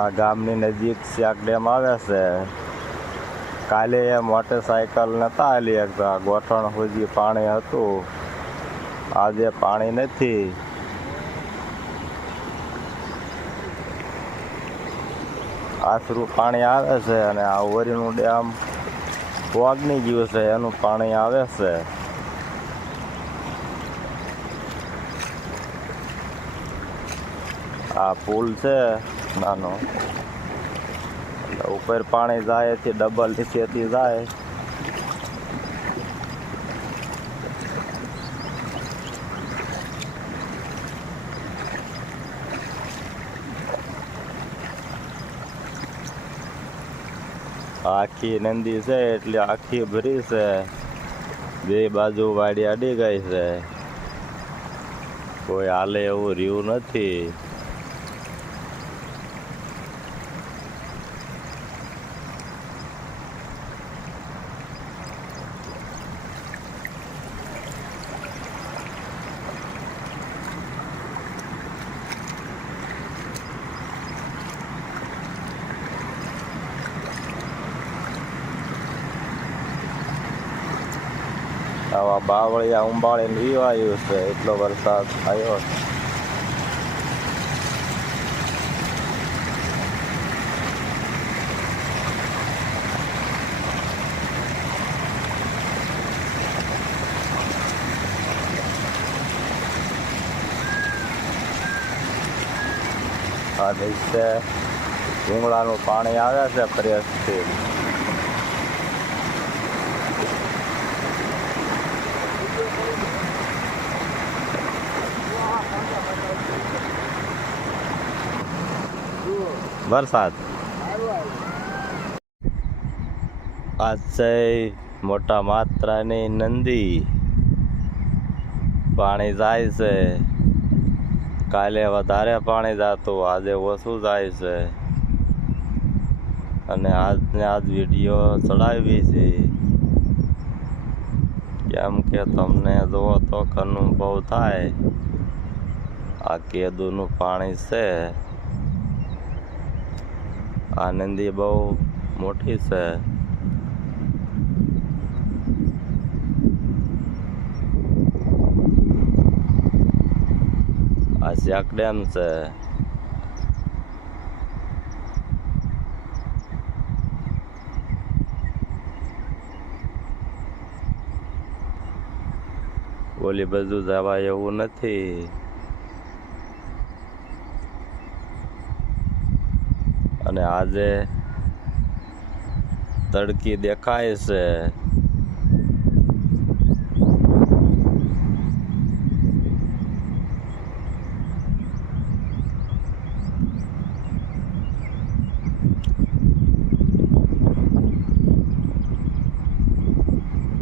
આ ગામની નજીક શાક ડેમ આવે છે. કાલે મોટરસાયકલ નતા હાલી શકતા, ગોઠણ સુધી પાણી હતું. આજે પાણી નથી. આશરું પાણી આવે છે અને આ ઓરીનું ડેમ ઓગની ગયું છે, એનું પાણી આવે છે. આ પુલ છે નાનો, ઉપર પાણી જાય છે, ડબલ નીચેથી જાય. આખી નદી છે એટલે આખી ભરી છે. બે બાજુ વાડી અડી ગઈ છે, કોઈ હાલે એવું રહ્યું નથી. આવા બાવળિયા ઉંબાળીને વીવાયું છે, એટલો વરસાદ આવ્યો. આ દિવસે ડુંગળાનું પાણી આવે છે ફ્રેશથી. વરસાદ આજ છે મોટા માત્રાની નદી, પાણી જાય છે. કાલે વધારે પાણી જતું, આજે ઓછું જાય છે. અને આજને આજ વિડીયો ચડાવી છે કેમ કે તમને જોવો તો અનુભવ થાય. આ કેદુનું પાણી છે. આ નદી બહુ મોટી છે. આ શાક ડેમ છે. ઓલી બધું જવાય એવું નથી. અને આજે તડકી દેખાય છે.